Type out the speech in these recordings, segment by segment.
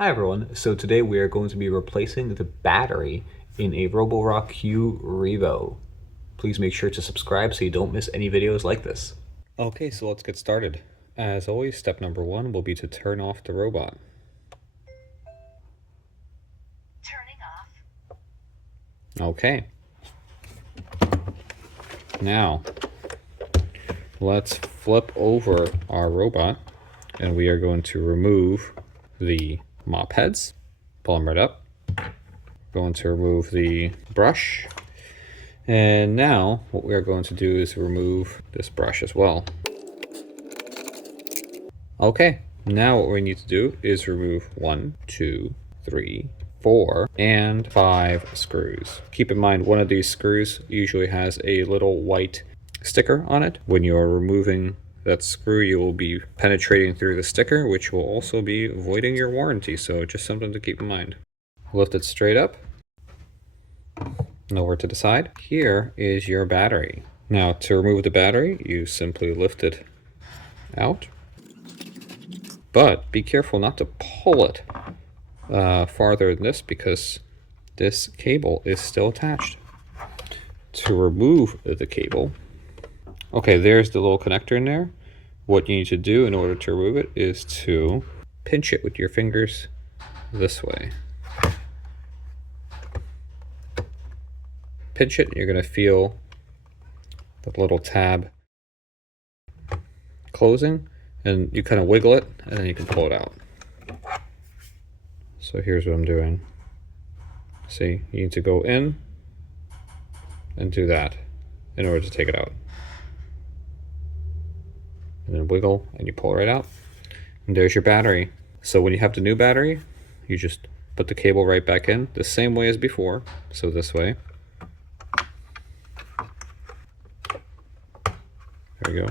Hi everyone, so today we are going to be replacing the battery in a Roborock Q Revo. Please make sure to subscribe so you don't miss any videos like this. Okay, so let's get started. As always, step number one will be to turn off the robot. Turning off. Okay. Now, let's flip over our robot and we are going to remove the mop heads. Pull them right up. Going to remove the brush. And now what we are going to do is remove this brush as well. Okay, now what we need to do is remove 1, 2, 3, 4, and 5 screws. Keep in mind, one of these screws usually has a little white sticker on it. When you are removing that screw, you will be penetrating through the sticker, which will also be voiding your warranty, so just something to keep in mind. Lift it straight up, and over to the side. Here is your battery. Now, to remove the battery, you simply lift it out. But be careful not to pull it farther than this because this cable is still attached. To remove the cable, okay, there's the little connector in there. What you need to do in order to remove it is to pinch it with your fingers this way. Pinch it, and you're going to feel the little tab closing. And you kind of wiggle it, and then you can pull it out. So here's what I'm doing. See, you need to go in and do that in order to take it out. And then wiggle, and you pull it right out. And there's your battery. So when you have the new battery, you just put the cable right back in, the same way as before. So this way. There we go.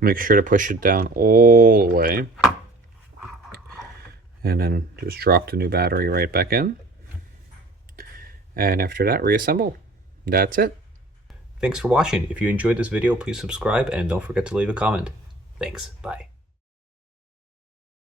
Make sure to push it down all the way. And then just drop the new battery right back in. And after that, reassemble. That's it. Thanks for watching. If you enjoyed this video, please subscribe and don't forget to leave a comment. Thanks. Bye.